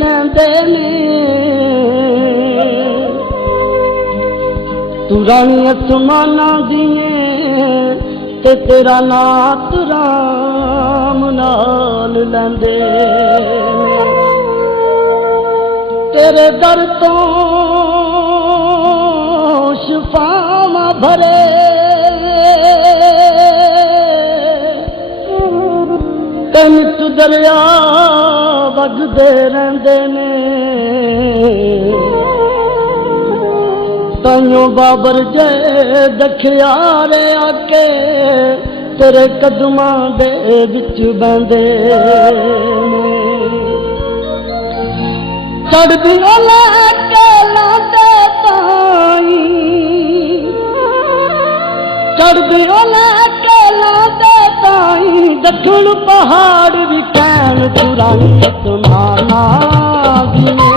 कहते ने तू रानी आसमाना दिए ते तेरा नात राम नाल लैंदे तेरे दर तो शफावां भरे ते मिट दरिया वगदे रहिंदे ने ताइयों बाबर जय दखिया रे आके तेरे कदमां दे विच बंदे चढ़दियां लैके लांदे ताई चढ़दियां लैके लांदे ताई दखण पहाड़ भी कैन चुरानी तुम्हारा दिए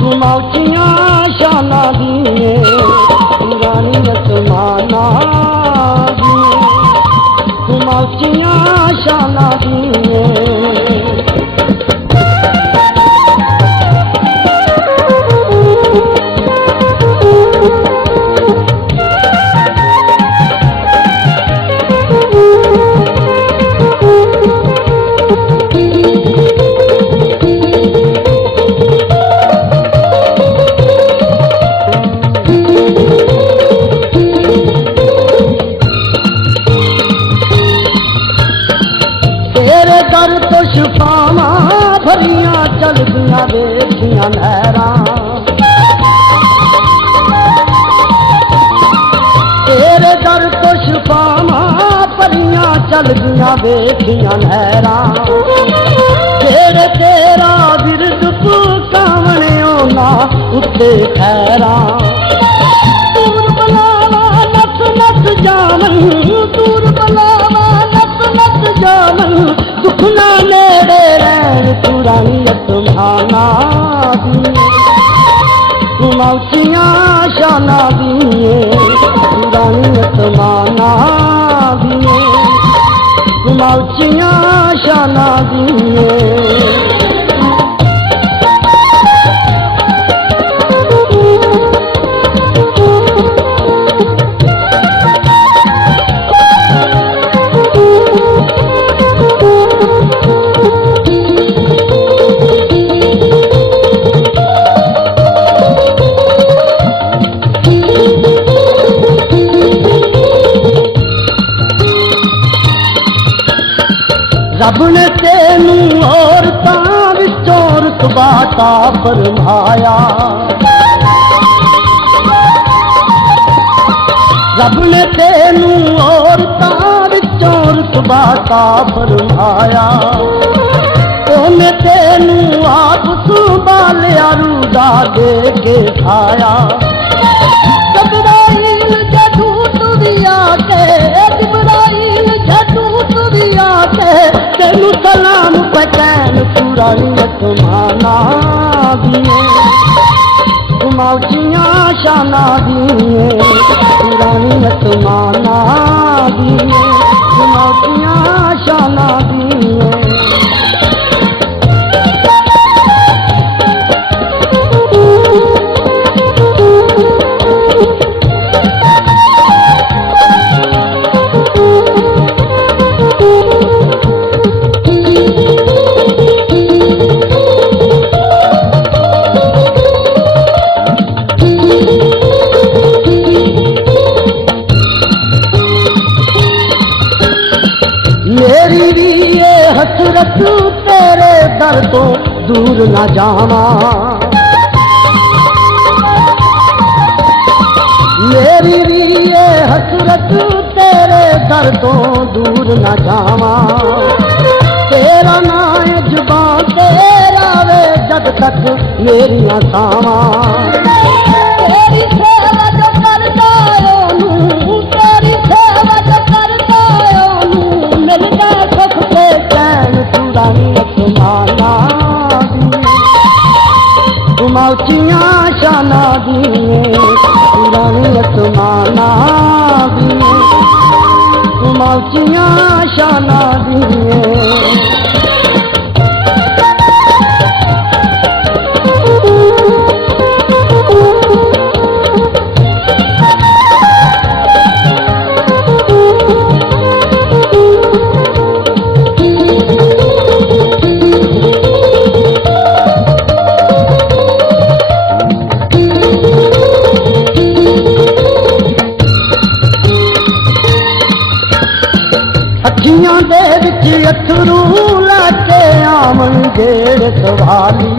तुमाचियां शाना दिए पुरानी आसमाना दिए तुमाचियां शाना दिए दर तो शफावां भरियां चलदियां वेखियां नहरां तेरे दर तो शफावां भरियां चलदियां वेखियां नहरां तेरे तेरा विरद पुकावणे ओना उत्ते खैरां दूर बलावा नस नस जावन दूर बलावा नस नस जावन दुखना नेड़े रैन पुरानी आसमाना दिए तुमाचियां शाना दिए पुरानी आसमाना दिए तुमाचियां शाना दिए रब ने तेनू औरतां विचों रुतबा ता फरमाया रब ने तेनू औरतां विचों रुतबा ता फरमाया ओने तेनू आप संभालिया रूदा दे के खाया जिब्राइल जदू तुरिया के जिब्राइल जदू तुरिया के तेनू सलाम पहचान पुरानी आसमाना दिए तुमाचियां शाना दिए पुरानी आसमाना दिए तुमाचियां शाना दिए मेरी भी ये हसरत तेरे दर तो दूर न जावा मेरी भी ये हसरत तेरे दर तो दूर न जावा तेरा नाम जुबान तेरा वे जब तक मेरियां सावां तेरी सेवा जो करदा ओनू तेरी सेवा जो करदा ओनू मिलदा सुख ते चैन पुरानी आसमाना तुमाचियां शाना दिए पुरानी आसमाना दिए तुमाचियां शाना दिए विच अथरू लाके आवन जेड़ सवाली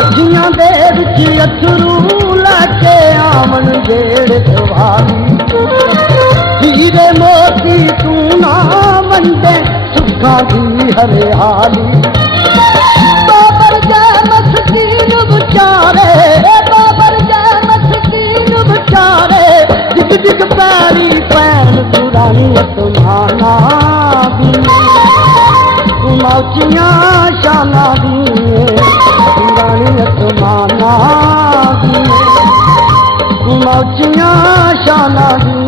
अखियां दे विच अथरू लाके आवन जेड़ सवाली हीरे मोती तू ना वंडे सुखा दी हरियाली बाबर जै मस्कीन बेचारे बाबर जै मस्कीन बेचारे दिग दिग पैरी पैन पुरानी आत्माना दी उमौचियां शाना दी पुरानी आत्माना दी उमौचियां शाना दी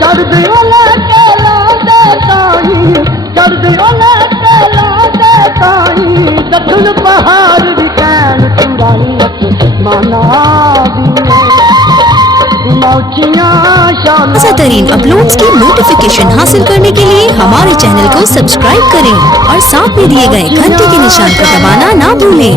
चढ़दी ओले कैलांदे ताई चढ़दी ओले कैलांदे ताई दखन पहाड़ दी कैन पुरानी आत्माना दी ताज़ा तरीन अपलोड्स की नोटिफिकेशन हासिल करने के लिए हमारे चैनल को सब्सक्राइब करें और साथ में दिए गए घंटी के निशान पर दबाना ना भूलें।